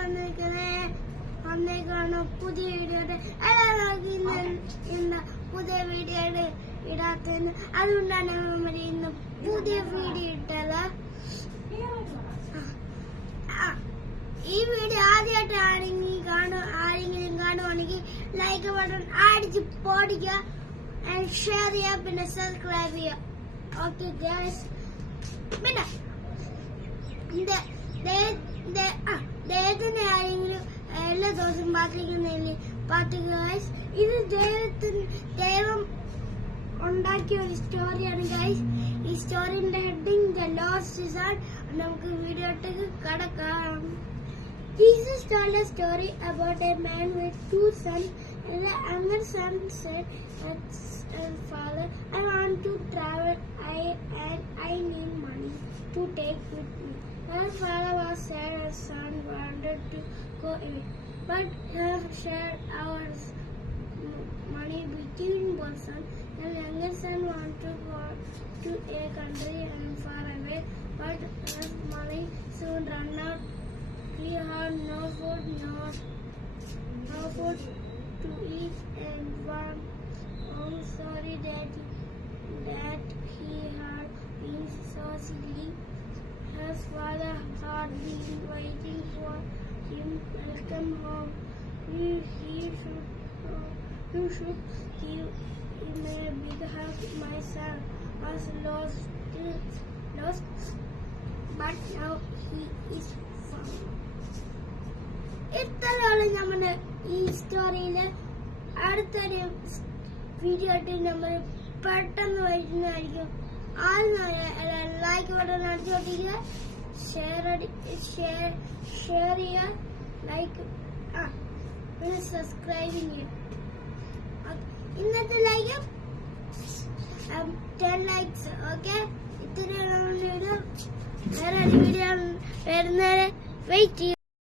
വന്നേക്കാണ് പുതിയ വീഡിയോ ഇന്ന് പുതിയ വീഡിയോ ഇടാത്തതിന് അതുകൊണ്ടാണ് നമ്മൾ ഇന്ന് പുതിയ വീഡിയോ ഇട്ടത്. ഈ വീഡിയോ ആദ്യമായിട്ട് ആരെങ്കിലും കാണുവാണെങ്കിൽ ലൈക്ക് ബട്ടൺ അടിച്ച് പൊടിക്കുക, ഷെയർ ചെയ്യുക, പിന്നെ സബ്സ്ക്രൈബ് ചെയ്യുക. ഓക്കെ ഗൈസ്, പിന്നെ ദൈവത്തിന്റെ ആരെങ്കിലും എല്ലാ ദിവസവും പ്രാർത്ഥിക്കുന്നില്ലേ? ഗൈസ്, ഇത് ദൈവം ഉണ്ടാക്കിയ ഒരു സ്റ്റോറിയാണ് ഗൈസ്. ഈ സ്റ്റോറിന്റെ ഹെഡിങ് ദ ലോസ്റ്റ് സൺ. നമുക്ക് വീഡിയോയിലേക്ക് കടക്കാം. Jesus told a story about a man with two sons. And the younger son said, "Father, I want to travel and I need money to take with me." Her father was sad. His son wanted to go away, but he shared our money between both sons. The younger son wanted to go to a country and far away, but his money soon ran out. He had no food to eat, and one sorry that he had been so silly. His father had been waiting for him to come home. You should give him a big hug. My son was lost, but now he is found. ഇത്രയാണ് നമ്മുടെ ഈ സ്റ്റോറിയില്. അടുത്തൊരു video ആയിട്ട് നമ്മൾ പെട്ടെന്ന് വരുന്നതായിരിക്കും. Like button അടിച്ചോട്ടിരിക്കുക, share ചെയ്യുക, like പിന്നെ സബ്സ്ക്രൈബിങ് ചെയ്യുക. ഇന്നത്തെ ലൈക്ക് 10 likes. ഓക്കെ, ഇത്രയാണ് വീഡിയോ. വേറെ വീഡിയോ വരുന്നവരെ വെയിറ്റ് ചെയ്യും.